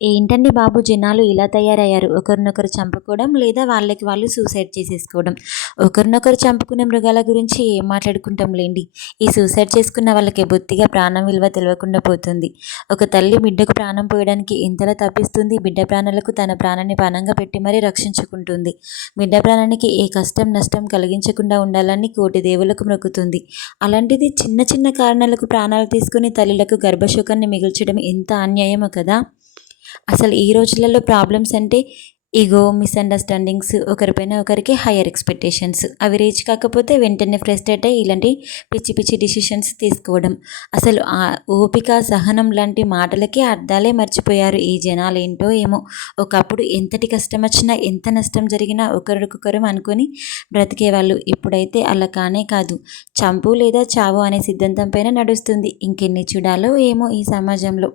ఏంటండి బాబు జనాలు ఇలా తయారయ్యారు. ఒకరినొకరు చంపుకోవడం లేదా వాళ్ళకి వాళ్ళు సూసైడ్ చేసేసుకోవడం. ఒకరినొకరు చంపుకునే మృగాల గురించి ఏం మాట్లాడుకుంటాం లేండి. ఈ సూసైడ్ చేసుకున్న వాళ్ళకి బొత్తిగా ప్రాణం విలువ తెలవకుండా పోతుంది. ఒక తల్లి బిడ్డకు ప్రాణం పోయడానికి ఎంతలా తప్పిస్తుంది. బిడ్డ ప్రాణాలకు తన ప్రాణాన్ని పణంగా పెట్టి మరీ రక్షించుకుంటుంది. బిడ్డ ప్రాణానికి ఏ కష్టం నష్టం కలిగించకుండా ఉండాలని కోటి దేవులకు మొక్కుతుంది. అలాంటిది చిన్న చిన్న కారణాలకు ప్రాణాలు తీసుకుని తల్లులకు గర్భశోకాన్ని మిగిల్చడం ఎంత అన్యాయమో కదా. అసలు ఈ రోజులలో ప్రాబ్లమ్స్ అంటే ఈగో, మిస్అండర్స్టాండింగ్స్, ఒకరిపైన ఒకరికి హయ్యర్ ఎక్స్పెక్టేషన్స్, అవి రీచ్ కాకపోతే వెంటనే ఫ్రస్ట్రేట్ అయ్యి ఇలాంటి పిచ్చి పిచ్చి డిసిషన్స్ తీసుకోవడం. అసలు ఆ ఓపిక, సహనం లాంటి మాటలకే అర్థాలే మర్చిపోయారు ఈ జనాలు. ఏంటో ఏమో. ఒకప్పుడు ఎంతటి కష్టం వచ్చినా ఎంత నష్టం జరిగినా ఒకరికొకరు అనుకొని బ్రతికేవాళ్ళు. ఇప్పుడైతే అలా కానే కాదు. చంపు లేదా చావు అనే సిద్ధాంతం పైన నడుస్తుంది. ఇంకెన్ని చూడాలో ఏమో ఈ సమాజంలో.